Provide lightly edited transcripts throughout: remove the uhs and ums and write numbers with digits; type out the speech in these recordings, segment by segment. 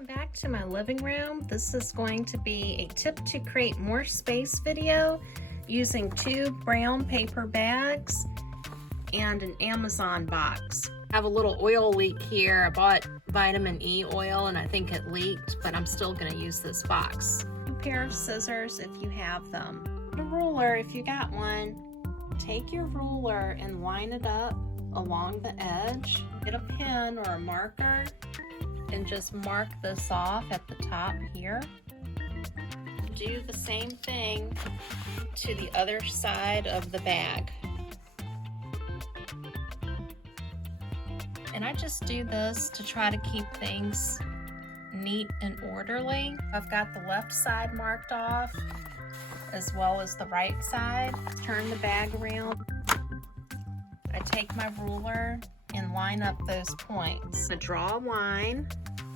Welcome back to my living room. This is going to be a tip to create more space video using 2 brown paper bags and an Amazon box. I have a little oil leak here. I bought vitamin E oil and I think it leaked, but I'm still going to use this box. A pair of scissors if you have them. A ruler if you got one. Take your ruler and line it up along the edge. Get a pen or a marker and just mark this off at the top here. Do the same thing to the other side of the bag. And I just do this to try to keep things neat and orderly. I've got the left side marked off as well as the right side. Turn the bag around. I take my ruler and line up those points. So draw a line,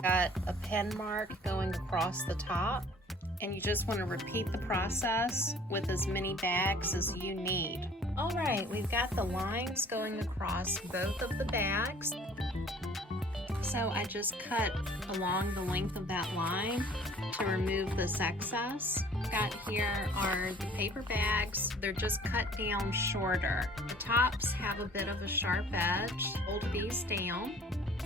got a pen mark going across the top, and you just want to repeat the process with as many bags as you need. All right, we've got the lines going across both of the bags. So I just cut along the length of that line to remove this excess. Got here are the paper bags. They're just cut down shorter. The tops have a bit of a sharp edge. Fold these down.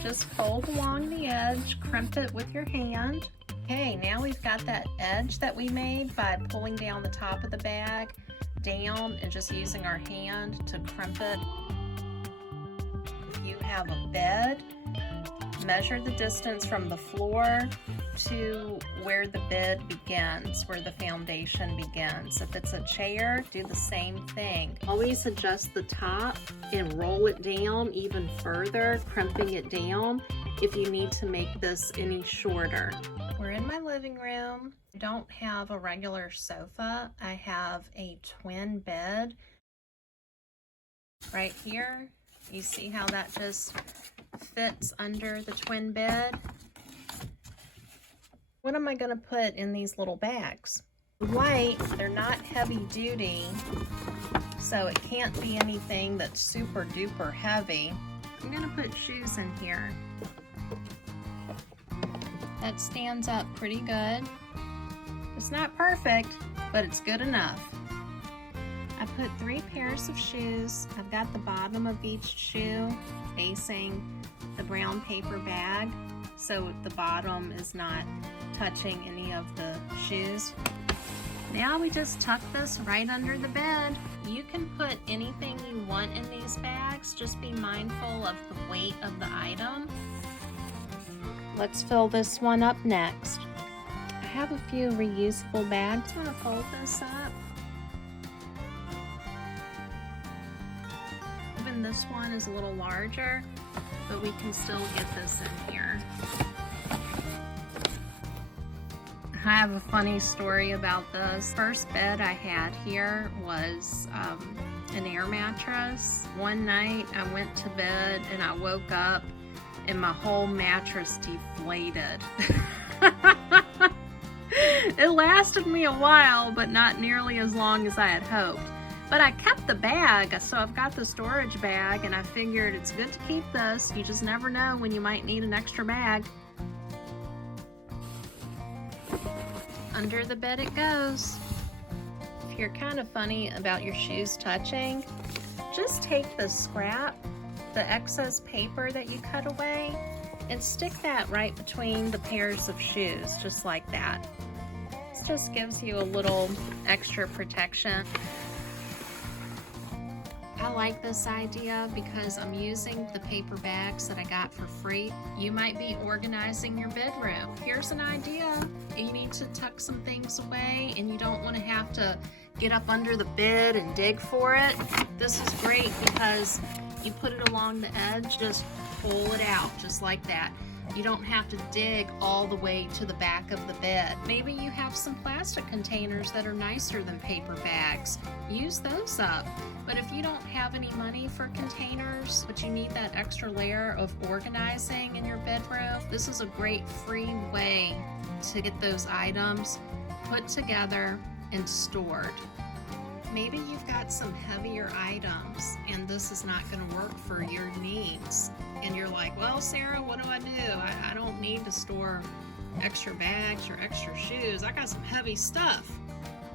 Just fold along the edge, crimp it with your hand. Okay, now we've got that edge that we made by pulling down the top of the bag down and just using our hand to crimp it. If you have a bed, measure the distance from the floor to where the bed begins, where the foundation begins. If it's a chair, do the same thing. Always adjust the top and roll it down even further, crimping it down if you need to make this any shorter. We're in my living room. I don't have a regular sofa. I have a twin bed right here. You see how that just fits under the twin bed? What am I going to put in these little bags? Light, they're not heavy duty, so it can't be anything that's super duper heavy. I'm going to put shoes in here. That stands up pretty good. It's not perfect, but it's good enough. I put 3 pairs of shoes. I've got the bottom of each shoe facing the brown paper bag, so the bottom is not touching any of the shoes. Now we just tuck this right under the bed. You can put anything you want in these bags, just be mindful of the weight of the item. Let's fill this one up next. I have a few reusable bags. I'm gonna fold this up. Even this one is a little larger, but we can still get this in here. I have a funny story about this. First bed I had here was an air mattress. One night I went to bed and I woke up and my whole mattress deflated. It lasted me a while, but not nearly as long as I had hoped. But I kept the bag, so I've got the storage bag, and I figured it's good to keep this. You just never know when you might need an extra bag. Under the bed it goes. If you're kind of funny about your shoes touching, just take the scrap, the excess paper that you cut away, and stick that right between the pairs of shoes, just like that. This just gives you a little extra protection. I like this idea because I'm using the paper bags that I got for free. You might be organizing your bedroom. Here's an idea. You need to tuck some things away and you don't want to have to get up under the bed and dig for it. This is great because you put it along the edge, just pull it out just like that. You don't have to dig all the way to the back of the bed. Maybe you have some plastic containers that are nicer than paper bags. Use those up. But if you don't have any money for containers, but you need that extra layer of organizing in your bedroom, this is a great free way to get those items put together and stored. Maybe you've got some heavier items and this is not going to work for your needs. And you're like, well, Sarah, what do? I don't need to store extra bags or extra shoes. I got some heavy stuff.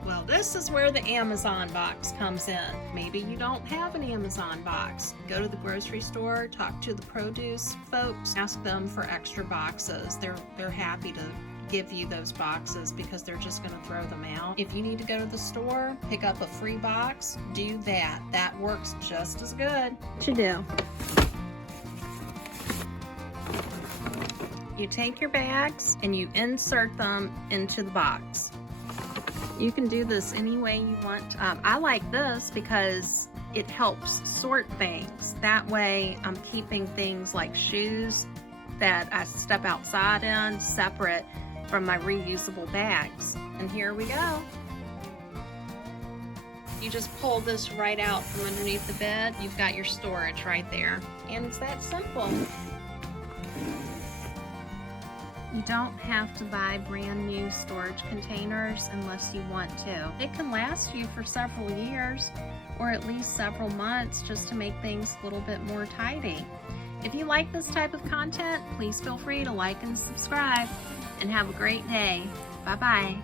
Well, this is where the Amazon box comes in. Maybe you don't have an Amazon box. Go to the grocery store, talk to the produce folks, ask them for extra boxes. They're happy to give you those boxes because they're just going to throw them out. If you need to go to the store, pick up a free box, do that. That works just as good. What you do? You take your bags and you insert them into the box. You can do this any way you want. I like this because it helps sort things. That way I'm keeping things like shoes that I step outside in separate from my reusable bags. And here we go. You just pull this right out from underneath the bed. You've got your storage right there. And it's that simple. You don't have to buy brand new storage containers unless you want to. It can last you for several years or at least several months just to make things a little bit more tidy. If you like this type of content, please feel free to like and subscribe, and have a great day. Bye-bye.